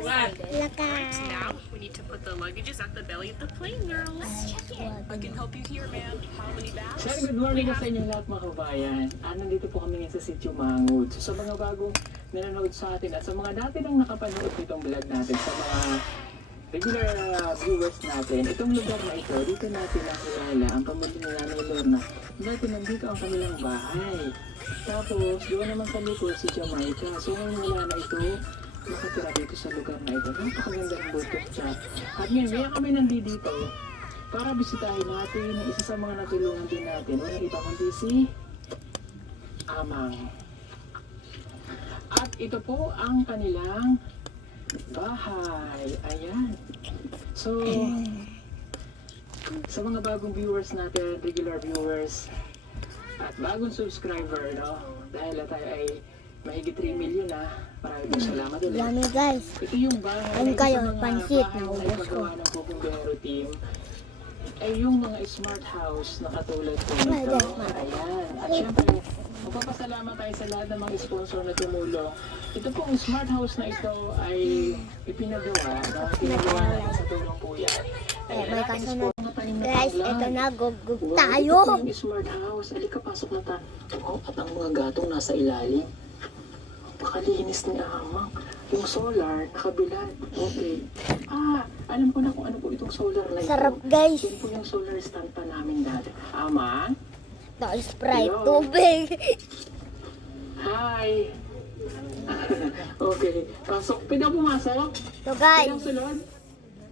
Right now, we need to put the luggages at the belly of the plane, girls. I can help you here, ma'am. How many bags? Sir, good morning sa inyo lahat mga kabayan. Nandito po kami ngayon sa Sitio Mangud. So sa mga bagong nanonood sa atin at sa mga dati nang nakapanood nitong vlog natin, sa mga regular viewers natin, itong lugar na ito, dito natin nakilala ang pamilya ni Nanay Lorna. Dati nandito ang kanilang bahay. Tapos, doon naman sa likod si Jamaica. So ngayon wala na ito, nakatira dito sa lugar na ito. Napakaganda ng bundok siya. At ngayon, kaya kami nandito para bisitahin natin ang isa sa mga natulungan din natin. Walang iba kundi si Amang. At ito po ang kanilang bahay. Ayan. So, sa mga bagong viewers natin, regular viewers, at bagong subscriber, no? Dahil tayo ay mahigit 3 million na. Maraming salamat ulit. Dami guys. Ito yung bahay Ano na kayo? isa sa mga Pansit bahay na na ubos ko. ipagawa ng Bukumbero team ay yung mga smart house na katulad po nito. Ayan. At syempre, magpapasalamat tayo sa lahat ng mga sponsor na tumulong. Ito pong smart house na ito ay ipinagawa, no? Pinagawa natin sa tulong po yan. May kasunod. Mga tanim na Guys, tanglad. ito na, gugug Wow, tayo. ito po yung smart house. Alika, pasok na tayo. Oh, at ang mga gatong nasa ilalim. Pakalinis ni Amang. Yung solar, nakabilad. Okay. Alam ko na kung ano po itong solar na ito. Sarap guys. Yun po yung solar stand pa namin dati. Amang? Ito, Sprite, Hello. tubig. Hi! Okay. Pasok. Pwede ako pumasok? Ito Pwede guys. ako sunod?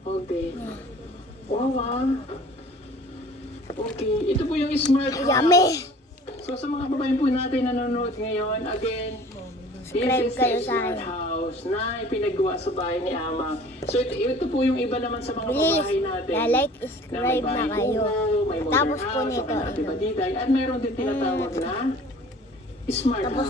Okay. Wow. Okay. Ito po yung smart house. Yummy. So sa mga babae po natin nanonood ngayon, again, Subscribe this is kayo the sa smart akin. house na ipinagawa sa bahay ni Amang. So ito po yung iba naman sa mga Please, bahay natin. like, Na may subscribe na bahay kayo. kubo, may modern Tapos po house, nito, may batibatiday, at mayroon din tinatawag na smart house.